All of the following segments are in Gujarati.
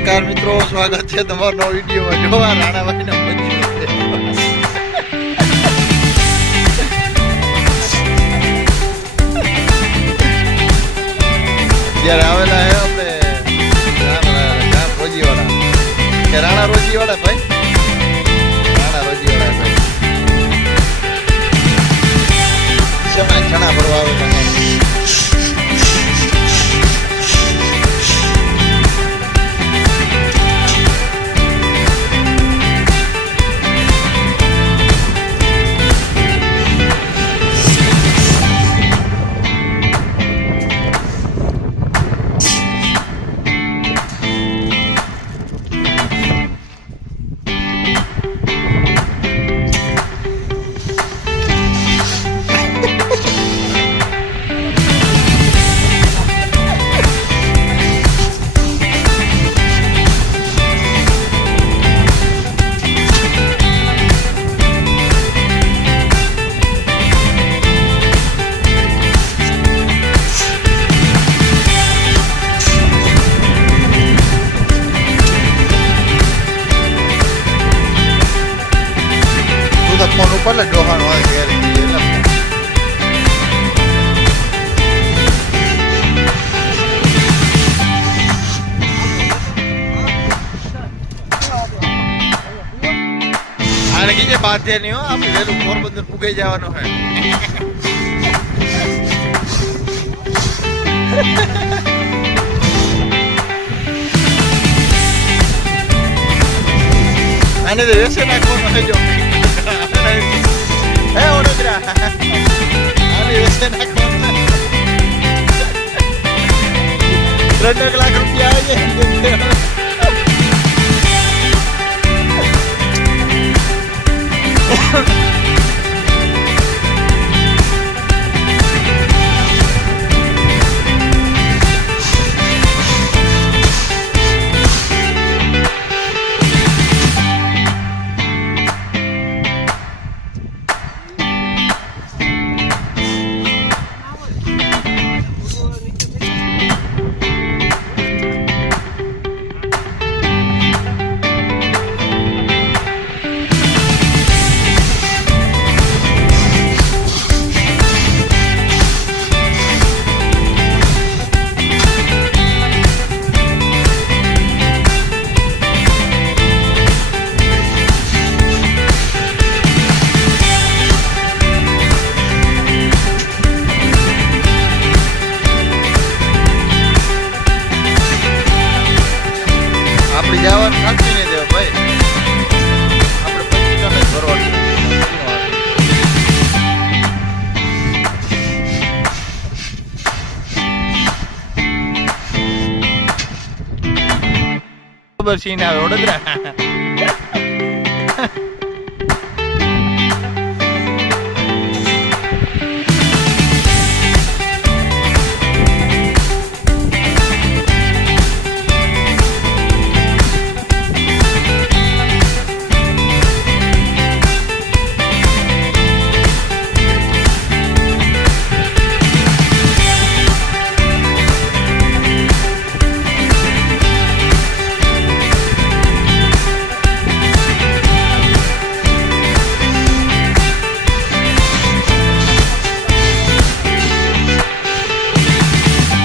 નમસ્કાર મિત્રો, સ્વાગત છે તમારો નવો વિડીયોમાં. જોવા રાણાભાઈના મંદિર જ્યારે આવેલા હે આપણે ગામ રોજીવાળા કે રાણા રોજીવાળા ભાઈ, રાણા રોજીવાળા ભાઈ ચણા ભરવા આવેલા. ફોન ઉપર જ ડોહાનો આવે ઘેર આને કીજે બાધે નહીં હો, આપણે વહેલું પોરબંદર પૂગાઈ જવાનું હે. આને તો વેસે નાખવાનું હે. જો હે ઓડોદરા આને વેસે નાખવાનું 3 લાખ રૂપિયા આવી જાય. આપણે જવાનું થાકી નહીં દેવા ભાઈ, આપણે 25 ટકા ભરવાનું. ખબર સીન આવે વડોદરા.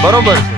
બરોબર છે.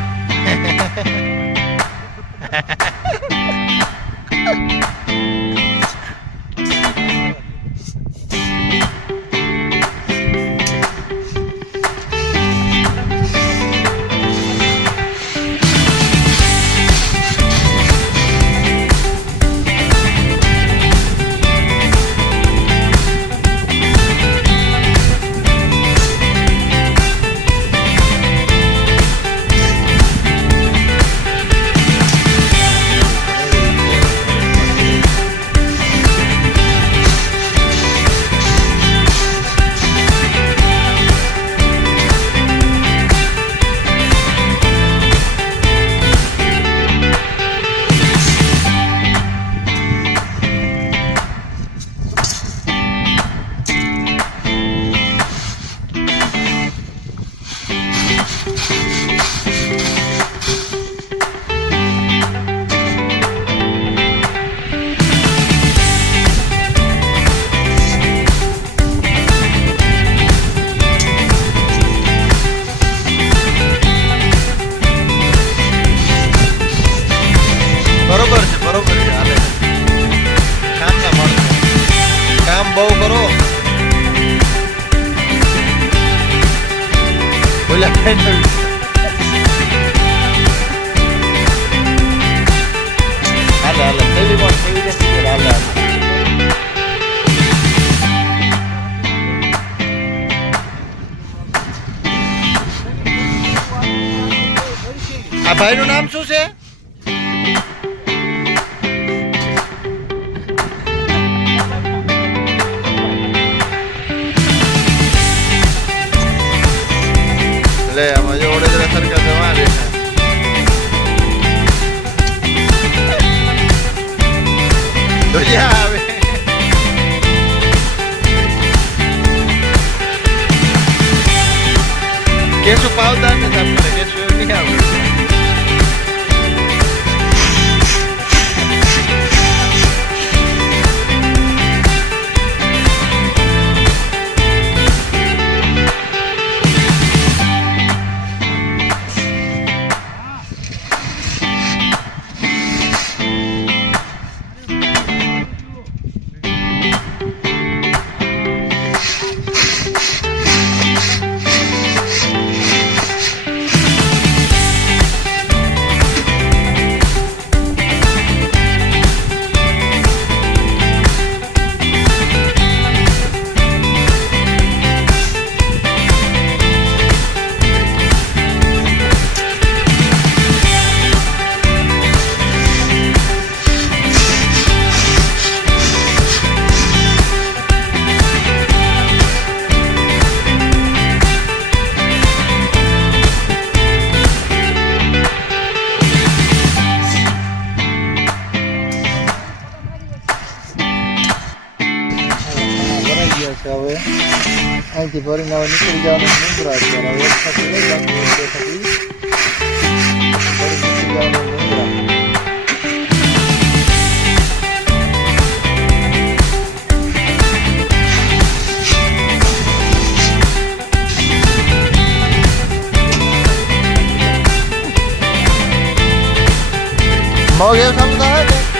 હાલે હાલે કેવી પણ કેવી રીતે હાલે હાલે આ ભાઈનું નામ શું છે? લે આમાં જો વડોદરા સરકાર જવા બેઠા દુનિયા આવે કેશું પાવતા ને સાફ કરે કેશું એવું નહીં આવે હવે અહીંથી ભરીને હવે નીકળી જવાનું મુંદ્રા અત્યારે હવે એક થતી લઈ બાકી બે થતી નીકળી જવાનું મુંદ્રા મગ એવું સમજતા હોય ને